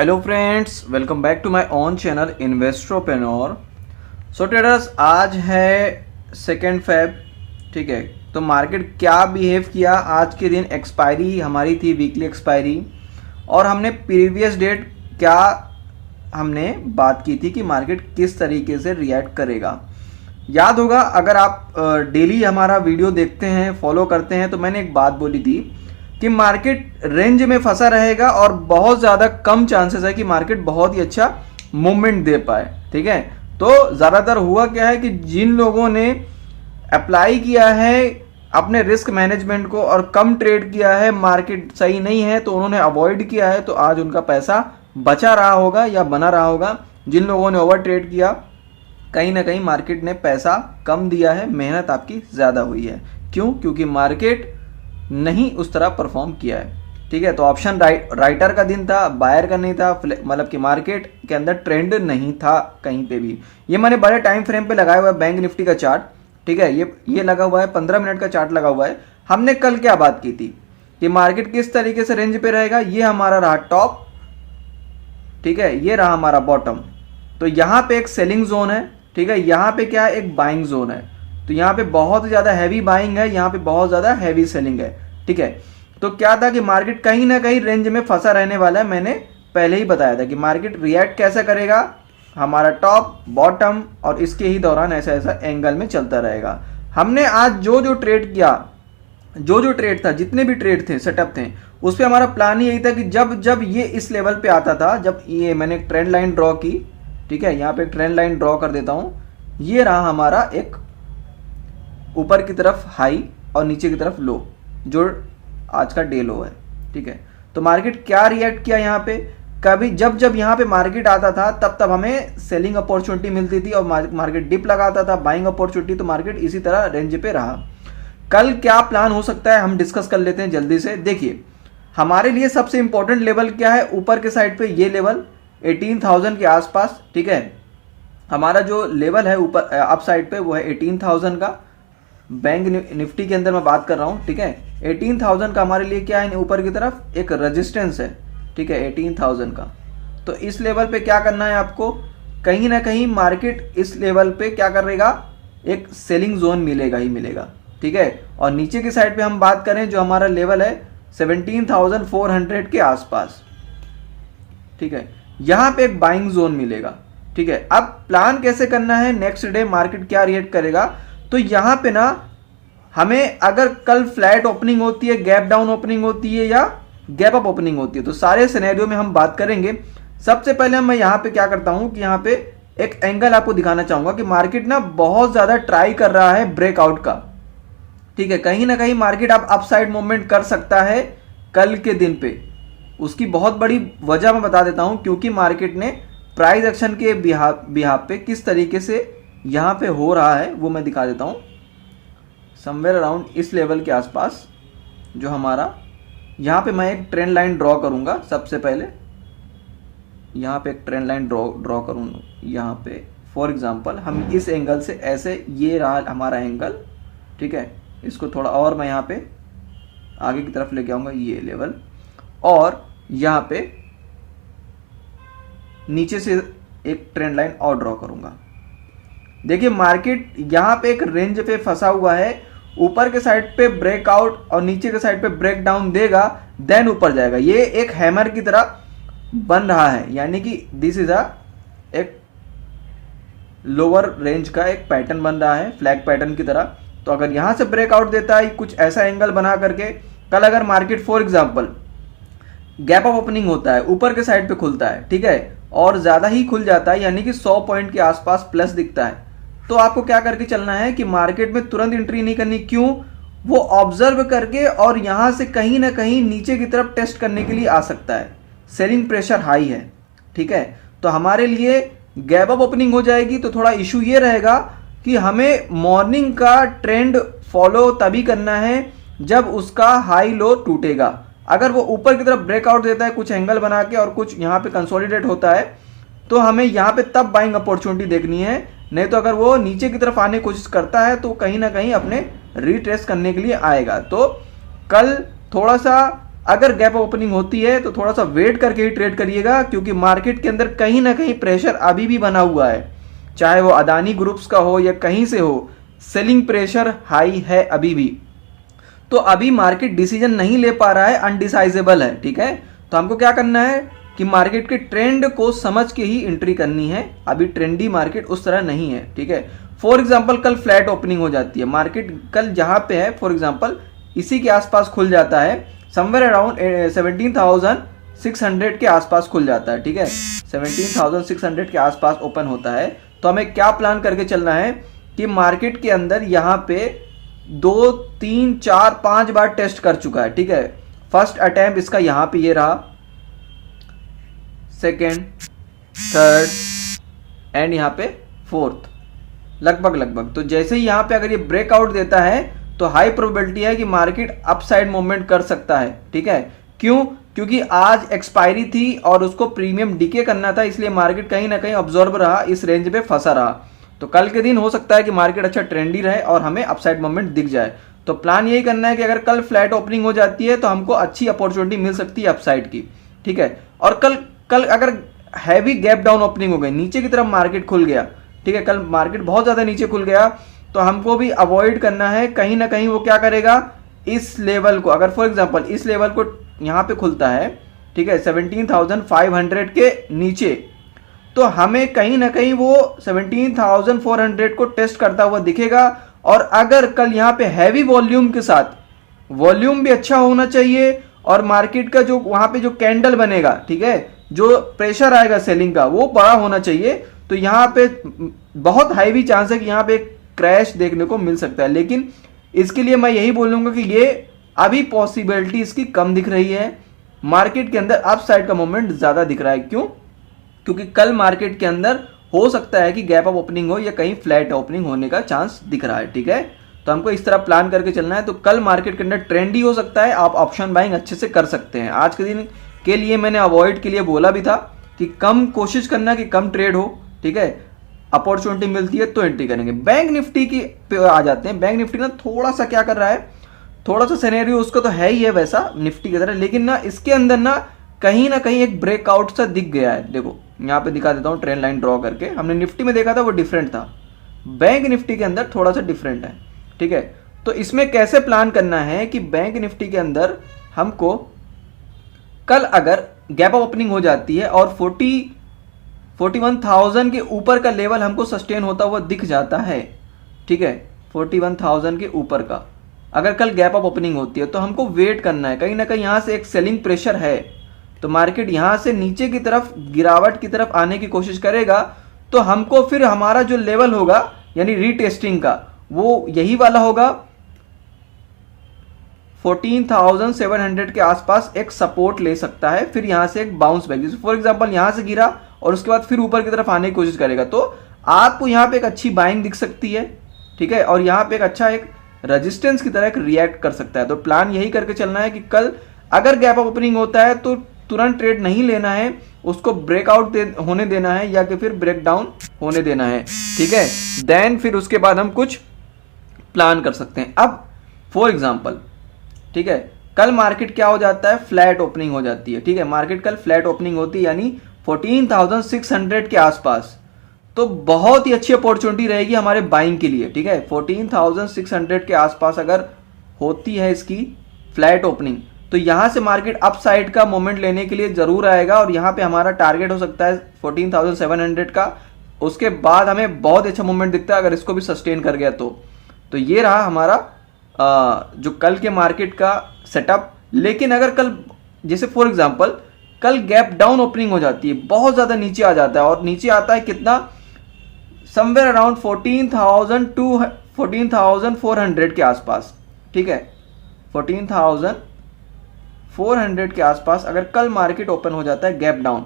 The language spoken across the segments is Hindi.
Hello friends, welcome back to my own channel Investropreneur. So traders, आज है 2 फेब। ठीक है, तो मार्केट क्या बिहेव किया आज के दिन। एक्सपायरी हमारी थी, वीकली एक्सपायरी, और हमने प्रीवियस डेट क्या हमने बात की थी कि मार्केट किस तरीके से रिएक्ट करेगा। याद होगा, अगर आप डेली हमारा वीडियो देखते हैं, फॉलो करते हैं, तो मैंने एक बात बोली थी कि मार्केट रेंज में फंसा रहेगा और बहुत ज़्यादा कम चांसेस है कि मार्केट बहुत ही अच्छा मूवमेंट दे पाए। ठीक है, तो ज़्यादातर हुआ क्या है कि जिन लोगों ने अप्लाई किया है अपने रिस्क मैनेजमेंट को और कम ट्रेड किया है, मार्केट सही नहीं है तो उन्होंने अवॉइड किया है, तो आज उनका पैसा बचा रहा होगा या बना रहा होगा। जिन लोगों ने ओवर ट्रेड किया, कहीं ना कहीं मार्केट ने पैसा कम दिया है, मेहनत आपकी ज़्यादा हुई है। क्यों? क्योंकि मार्केट नहीं उस तरह परफॉर्म किया है। ठीक है, तो ऑप्शन राइटर का दिन था, बायर का नहीं था, मतलब कि मार्केट के अंदर ट्रेंड नहीं था कहीं पे भी। ये मैंने बड़े टाइम फ्रेम पे लगाया हुआ है बैंक निफ्टी का चार्ट। ठीक है, ये लगा हुआ है, 15 मिनट का चार्ट लगा हुआ है। हमने कल क्या बात की थी कि मार्केट किस तरीके से रेंज पे रहेगा। ये हमारा रहा टॉप, ठीक है, ये रहा हमारा बॉटम। तो यहाँ पे एक सेलिंग जोन है, ठीक है, यहाँ पे क्या है, एक बाइंग जोन है। तो यहाँ पे बहुत ज़्यादा हैवी बाइंग है, यहाँ पे बहुत ज़्यादा हैवी सेलिंग है। ठीक है, तो क्या था कि मार्केट कहीं ना कहीं रेंज में फंसा रहने वाला है। मैंने पहले ही बताया था कि मार्केट रिएक्ट कैसे करेगा, हमारा टॉप, बॉटम और इसके ही दौरान ऐसा ऐसा एंगल में चलता रहेगा। हमने आज जो जो ट्रेड किया, जो जो ट्रेड था, जितने भी ट्रेड थे, सेटअप थे, उस पर हमारा प्लान यही था कि जब जब ये इस लेवल पे आता था, जब ये मैंने एक ट्रेंड लाइन ड्रॉ की, ठीक है, यहाँ पे एक ट्रेंड लाइन ड्रॉ कर देता हूँ। ये रहा हमारा एक ऊपर की तरफ हाई और नीचे की तरफ लो, जो आज का डे लो है। ठीक है, तो मार्केट क्या रिएक्ट किया यहाँ पे, कभी जब जब यहाँ पे मार्केट आता था तब तब हमें सेलिंग अपॉर्चुनिटी मिलती थी और मार्केट डिप लगाता था, बाइंग अपॉर्चुनिटी, तो मार्केट इसी तरह रेंज पे रहा। कल क्या प्लान हो सकता है हम डिस्कस कर लेते हैं जल्दी से। देखिए, हमारे लिए सबसे इंपॉर्टेंट लेवल क्या है, ऊपर के साइड पे ये लेवल 18,000 के आसपास। ठीक है, हमारा जो लेवल है ऊपर अप साइड पे वो है 18,000 का। बैंक निफ्टी के अंदर मैं बात कर रहा हूँ। ठीक है, 18,000 का हमारे लिए क्या है, ऊपर की तरफ एक रेजिस्टेंस है। ठीक है, 18,000 का। तो इस लेवल पे क्या करना है आपको, कहीं ना कहीं मार्केट इस लेवल पे क्या करेगा, एक सेलिंग जोन मिलेगा ही मिलेगा। ठीक है, और नीचे की साइड पे हम बात करें, जो हमारा लेवल है 17,400 के आसपास। ठीक है, यहाँ पे एक बाइंग जोन मिलेगा। ठीक है, अब प्लान कैसे करना है, नेक्स्ट डे मार्केट क्या रिएक्ट करेगा। तो यहाँ पे ना हमें, अगर कल फ्लैट ओपनिंग होती है, गैप डाउन ओपनिंग होती है या गैप अप ओपनिंग होती है, तो सारे सिनेरियो में हम बात करेंगे। सबसे पहले मैं यहाँ पे क्या करता हूँ कि यहाँ पे एक एंगल आपको दिखाना चाहूंगा कि मार्केट ना बहुत ज्यादा ट्राई कर रहा है ब्रेकआउट का। ठीक है, कहीं ना कहीं मार्केट अब अपसाइड मूवमेंट कर सकता है कल के दिन पे। उसकी बहुत बड़ी वजह मैं बता देता हूं, क्योंकि मार्केट ने प्राइस एक्शन के बिहाफ पे किस तरीके से यहाँ पे हो रहा है वो मैं दिखा देता हूँ। समवेयर अराउंड इस लेवल के आसपास जो हमारा, यहाँ पे मैं एक ट्रेंड लाइन ड्रॉ करूँगा। सबसे पहले यहाँ पे एक ट्रेंड लाइन ड्रॉ करूँगा। यहाँ पे फॉर एग्जांपल हम इस एंगल से ऐसे, ये रहा हमारा एंगल। ठीक है, इसको थोड़ा और मैं यहाँ पे आगे की तरफ लेके आऊँगा, ये लेवल, और यहाँ पे नीचे से एक ट्रेंड लाइन और ड्रॉ करूँगा। देखिए, मार्केट यहाँ पे एक रेंज पे फंसा हुआ है, ऊपर के साइड पे ब्रेकआउट और नीचे के साइड पे ब्रेक डाउन देगा, देन ऊपर जाएगा। ये एक हैमर की तरह बन रहा है, यानी कि दिस इज एक लोअर रेंज का एक पैटर्न बन रहा है, फ्लैग पैटर्न की तरह। तो अगर यहां से ब्रेकआउट देता है कुछ ऐसा एंगल बना करके, कल अगर market for example gap up opening होता है, ऊपर के साइड पे खुलता है, ठीक है, और ज्यादा ही खुल जाता है, यानी कि 100 पॉइंट के आसपास प्लस दिखता है, तो आपको क्या करके चलना है कि मार्केट में तुरंत एंट्री नहीं करनी। क्यों? वो ऑब्जर्व करके और यहां से कहीं ना कहीं नीचे की तरफ टेस्ट करने के लिए आ सकता है। सेलिंग प्रेशर हाई है। ठीक है, तो हमारे लिए गैप अप ओपनिंग हो जाएगी तो थोड़ा इशू ये रहेगा कि हमें मॉर्निंग का ट्रेंड फॉलो तभी करना है जब उसका हाई लो टूटेगा। अगर वो ऊपर की तरफ ब्रेकआउट देता है कुछ एंगल बना के और कुछ यहाँ पे कंसोलिडेट होता है, तो हमें यहाँ पे तब बाइंग अपॉर्चुनिटी देखनी है। नहीं तो अगर वो नीचे की तरफ आने की कोशिश करता है तो कहीं ना कहीं अपने रिट्रेस करने के लिए आएगा। तो कल थोड़ा सा अगर गैप ओपनिंग होती है तो थोड़ा सा वेट करके ही ट्रेड करिएगा, क्योंकि मार्केट के अंदर कहीं ना कहीं प्रेशर अभी भी बना हुआ है, चाहे वो अदानी ग्रुप्स का हो या कहीं से हो, सेलिंग प्रेशर हाई है अभी भी। तो अभी मार्केट डिसीजन नहीं ले पा रहा है, अनडिसाइजेबल है, ठीक है। तो हमको क्या करना है कि मार्केट के ट्रेंड को समझ के ही एंट्री करनी है। अभी ट्रेंडी मार्केट उस तरह नहीं है, ठीक है। फॉर एग्जांपल कल फ्लैट ओपनिंग हो जाती है, मार्केट कल जहां पे है फॉर एग्जांपल इसी के आसपास खुल जाता है, समवेयर अराउंड 17,600 के आसपास खुल जाता है, ठीक है। 17,600 के आसपास ओपन होता है। तो हमें क्या प्लान करके चलना है कि मार्केट के अंदर यहाँ पे 2, 3, 4, 5 बार टेस्ट कर चुका है, ठीक है। फर्स्ट अटेम्प्ट इसका यहाँ पे ये रहा, सेकेंड, थर्ड एंड यहाँ पे फोर्थ, लगभग। तो जैसे ही यहाँ पे अगर ये ब्रेकआउट देता है तो हाई प्रोबेबिलिटी है कि मार्केट अपसाइड मूवमेंट कर सकता है, ठीक है। क्यों? क्योंकि आज एक्सपायरी थी और उसको प्रीमियम डीके करना था, इसलिए मार्केट कहीं ना कहीं ऑब्जॉर्ब रहा, इस रेंज पे फंसा रहा। तो कल के दिन हो सकता है कि मार्केट अच्छा ट्रेंडी रहे और हमें अपसाइड मूवमेंट दिख जाए। तो प्लान यही करना है कि अगर कल फ्लैट ओपनिंग हो जाती है तो हमको अच्छी अपॉर्चुनिटी मिल सकती है अपसाइड की, ठीक है। और कल अगर हैवी गैप डाउन ओपनिंग हो गई, नीचे की तरफ मार्केट खुल गया, ठीक है, कल मार्केट बहुत ज्यादा नीचे खुल गया, तो हमको भी अवॉइड करना है। कहीं ना कहीं वो क्या करेगा, इस लेवल को, अगर फॉर एग्जांपल इस लेवल को यहाँ पे खुलता है, ठीक है, 17,500 के नीचे, तो हमें कहीं ना कहीं वो 17,400 को टेस्ट करता हुआ दिखेगा। और अगर कल यहाँ पे हैवी वॉल्यूम के साथ, वॉल्यूम भी अच्छा होना चाहिए और मार्केट का जो वहां पे जो कैंडल बनेगा, ठीक है, जो प्रेशर आएगा सेलिंग का वो बड़ा होना चाहिए। तो यहाँ पे बहुत हाई भी चांस है कि यहाँ पे क्रैश देखने को मिल सकता है, लेकिन इसके लिए मैं यही बोलूंगा कि ये अभी पॉसिबिलिटी इसकी कम दिख रही है। मार्केट के अंदर अप साइड का मोमेंट ज्यादा दिख रहा है। क्यों? क्योंकि कल मार्केट के अंदर हो सकता है कि गैप अप ओपनिंग हो या कहीं फ्लैट ओपनिंग होने का चांस दिख रहा है, ठीक है। तो हमको इस तरह प्लान करके चलना है। तो कल मार्केट के अंदर ट्रेंड ही हो सकता है, आप ऑप्शन बाइंग अच्छे से कर सकते हैं। आज के दिन के लिए मैंने अवॉइड के लिए बोला भी था कि कम कोशिश करना कि कम ट्रेड हो, ठीक है। अपॉर्चुनिटी मिलती है तो एंट्री करेंगे। बैंक निफ्टी की पे आ जाते हैं। बैंक निफ्टी ना थोड़ा सा क्या कर रहा है, थोड़ा सा सिनेरियो उसका तो है ही है वैसा निफ्टी की तरह, लेकिन ना इसके अंदर ना कहीं एक ब्रेकआउट सा दिख गया है। देखो यहाँ पे दिखा देता हूँ ट्रेंड लाइन ड्रॉ करके। हमने निफ्टी में देखा था वो डिफरेंट था, बैंक निफ्टी के अंदर थोड़ा सा डिफरेंट है, ठीक है। तो इसमें कैसे प्लान करना है कि बैंक निफ्टी के अंदर हमको कल अगर गैप अप ओपनिंग हो जाती है और 41,000 के ऊपर का लेवल हमको सस्टेन होता हुआ दिख जाता है, ठीक है, 41,000 के ऊपर का अगर कल गैप अप ओपनिंग होती है तो हमको वेट करना है। कहीं ना कहीं यहाँ से एक सेलिंग प्रेशर है, तो मार्केट यहाँ से नीचे की तरफ गिरावट की तरफ आने की कोशिश करेगा। तो हमको फिर हमारा जो लेवल होगा यानी रीटेस्टिंग का वो यही वाला होगा, 14,700 के आसपास एक सपोर्ट ले सकता है। फिर यहां से एक बाउंस बैक, जैसे फॉर एग्जांपल यहां से गिरा और उसके बाद फिर ऊपर की तरफ आने की कोशिश करेगा, तो आपको यहां पे एक अच्छी बाइंग दिख सकती है, ठीक है। और यहां पे एक अच्छा एक रेजिस्टेंस की तरह एक रिएक्ट कर सकता है। तो प्लान यही करके चलना है कि कल अगर गैप अप ओपनिंग होता है तो तुरंत ट्रेड नहीं लेना है, उसको ब्रेकआउट होने देना है या कि फिर ब्रेक डाउन होने देना है, ठीक है। देन फिर उसके बाद हम कुछ प्लान कर सकते हैं। अब फॉर एग्जांपल, ठीक है, कल मार्केट क्या हो जाता है, फ्लैट ओपनिंग हो जाती है, ठीक है। मार्केट कल फ्लैट ओपनिंग होती है यानी 14,600 के आसपास, तो बहुत ही अच्छी अपॉर्चुनिटी रहेगी हमारे बाइंग के लिए, ठीक है। 14,600 के आसपास अगर होती है इसकी फ्लैट ओपनिंग तो यहां से मार्केट अप साइड का मोमेंट लेने के लिए जरूर आएगा और यहां पे हमारा टारगेट हो सकता है 14,700 का। उसके बाद हमें बहुत अच्छा मोमेंट दिखता है अगर इसको भी सस्टेन कर गया तो ये रहा हमारा जो कल के मार्केट का सेटअप। लेकिन अगर कल जैसे फॉर एग्जांपल कल गैप डाउन ओपनिंग हो जाती है, बहुत ज्यादा नीचे आ जाता है और नीचे आता है कितना, समवेयर अराउंड 14,400 के आसपास, ठीक है, 14,400 के आसपास अगर कल मार्केट ओपन हो जाता है गैप डाउन,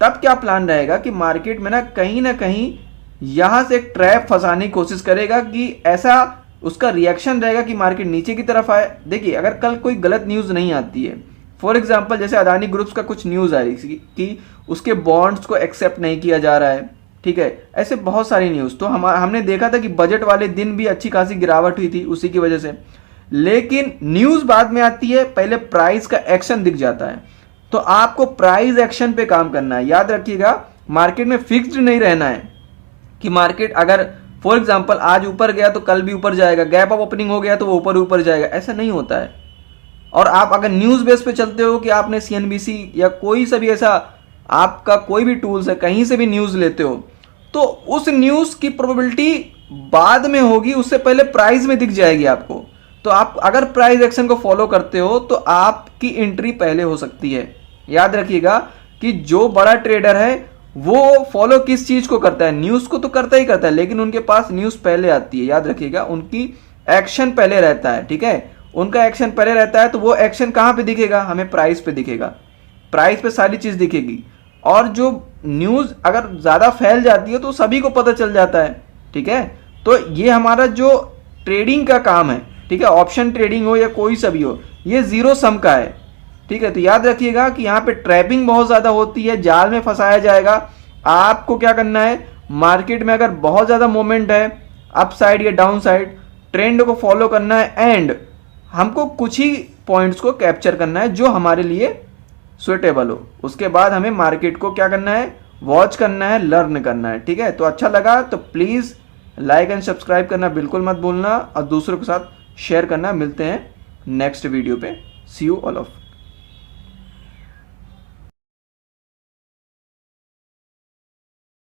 तब क्या प्लान रहेगा कि मार्केट में ना कहीं यहां से एक ट्रैप फंसाने की कोशिश करेगा कि ऐसा उसका रिएक्शन रहेगा कि मार्केट नीचे की तरफ आए। देखिए अगर कल कोई गलत न्यूज नहीं आती है, फॉर एग्जांपल जैसे अदानी ग्रुप्स का कुछ न्यूज आ रही कि उसके बॉन्ड्स को एक्सेप्ट नहीं किया जा रहा है, ठीक है, ऐसे बहुत सारी न्यूज। तो हमने देखा था कि बजट वाले दिन भी अच्छी खासी गिरावट हुई थी उसी की वजह से। लेकिन न्यूज बाद में आती है, पहले प्राइस का एक्शन दिख जाता है। तो आपको प्राइस एक्शन पे काम करना है। याद रखिएगा, मार्केट में फिक्स्ड नहीं रहना है कि मार्केट अगर फॉर एग्जांपल आज ऊपर गया तो कल भी ऊपर जाएगा, गैप ऑफ ओपनिंग हो गया तो वो ऊपर ऊपर जाएगा, ऐसा नहीं होता है। और आप अगर न्यूज बेस पे चलते हो कि आपने सीएनबीसी या कोई सा भी ऐसा आपका कोई भी टूल्स है, कहीं से भी न्यूज लेते हो, तो उस न्यूज की प्रोबेबिलिटी बाद में होगी, उससे पहले प्राइस में दिख जाएगी आपको। तो आप अगर प्राइस एक्शन को फॉलो करते हो तो आपकी एंट्री पहले हो सकती है। याद रखिएगा कि जो बड़ा ट्रेडर है वो फॉलो किस चीज को करता है, न्यूज को तो करता ही करता है, लेकिन उनके पास न्यूज पहले आती है। याद रखिएगा, उनकी एक्शन पहले रहता है, ठीक है, उनका एक्शन पहले रहता है। तो वो एक्शन कहां पे दिखेगा, हमें प्राइस पे दिखेगा, प्राइस पे सारी चीज दिखेगी। और जो न्यूज अगर ज्यादा फैल जाती है तो सभी को पता चल जाता है, ठीक है। तो ये हमारा जो ट्रेडिंग का काम है, ठीक है, ऑप्शन ट्रेडिंग हो या कोई सा भी हो, ये जीरो सम का है, ठीक है। तो याद रखिएगा कि यहाँ पे ट्रैपिंग बहुत ज्यादा होती है, जाल में फंसाया जाएगा। आपको क्या करना है, मार्केट में अगर बहुत ज्यादा मोमेंट है अप साइड या डाउन साइड, ट्रेंड को फॉलो करना है एंड हमको कुछ ही पॉइंट्स को कैप्चर करना है जो हमारे लिए सुटेबल हो। उसके बाद हमें मार्केट को क्या करना है, वॉच करना है, लर्न करना है, ठीक है। तो अच्छा लगा तो प्लीज लाइक एंड सब्सक्राइब करना बिल्कुल मत भूलना और दूसरों के साथ शेयर करना। मिलते हैं नेक्स्ट वीडियो पे। सी यू ऑल ऑफ।